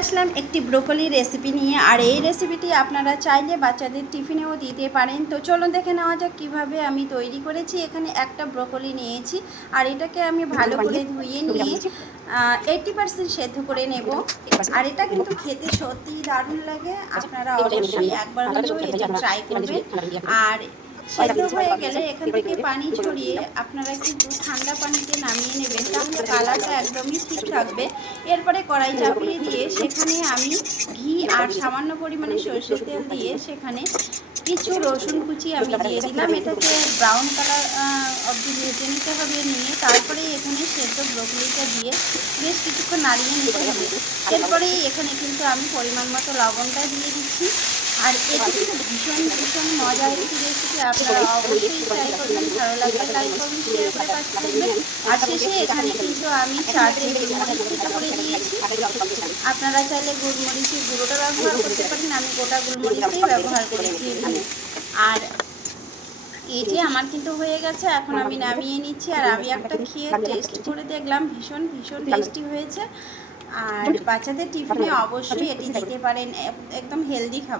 আসলাম একটি broccoli recipe নিয়ে। আর এই রেসিপিটি আপনারা চাইলে বাচ্চাদের টিফিনেও দিতে পারেন। তো চলুন দেখে নেওয়া যাক কীভাবে আমি তৈরি করেছি। এখানে একটা ব্রোকলি নিয়েছি আর এটাকে আমি ভালো করে ধুয়ে নিয়ে 80% সেদ্ধ করে নেব। আর এটা কিন্তু খেতে সত্যিই দারুণ লাগে, আপনারা অবশ্যই একবার হলেও এটা ট্রাই করবেন। আর সেদ্ধ হয়ে গেলে এখান থেকে পানি ছড়িয়ে আপনারা কিন্তু ঠান্ডা পানিতে নামিয়ে নেবেন, তাহলে কালারটা একদমই ঠিক থাকবে। এরপরে কড়াই চাপিয়ে দিয়ে সেখানে আমি ঘি আর সামান্য পরিমাণে সরষের তেল দিয়ে সেখানে কিছু রসুন কুচি আমি দিয়ে দিলাম। এটাকে ব্রাউন কালার অবধি ভেজে নিতে হবে। নিয়ে তারপরে এখানে সেদ্ধ ব্রোকলিটা দিয়ে বেশ কিছুক্ষণ নাড়িয়ে নিতে হবে। এরপরেই এখানে কিন্তু আমি পরিমাণ মতো লবণটা দিয়ে দিচ্ছি। আর এটি কিন্তু ভীষণ মজার একটি রেসিপি, আপনারা অবশ্যই ট্রাই করবেন। ভালো লাগলে লাইক করবেন, শেয়ার করে পাশে থাকবেন। আর শেষে এখানে কিন্তু আমি 4টে গোলমরিচ কুচি করে দিয়েছি। আপনারা চাইলে গোলমরিচের গুঁড়োটা ব্যবহার করতে পারেন, আমি গোটা গোলমরিচটাই ব্যবহার করেছি এখানে। আর এটি আমার কিন্তু হয়ে গেছে, এখন আমি নামিয়ে নিচ্ছি। আর আমি একটা খেয়ে টেস্ট করে দেখলাম, ভীষণ টেস্টি হয়েছে। আর বাচ্চাদের টিফিনে অবশ্যই এটি দিতে পারেন, একদম হেলদি খাবার।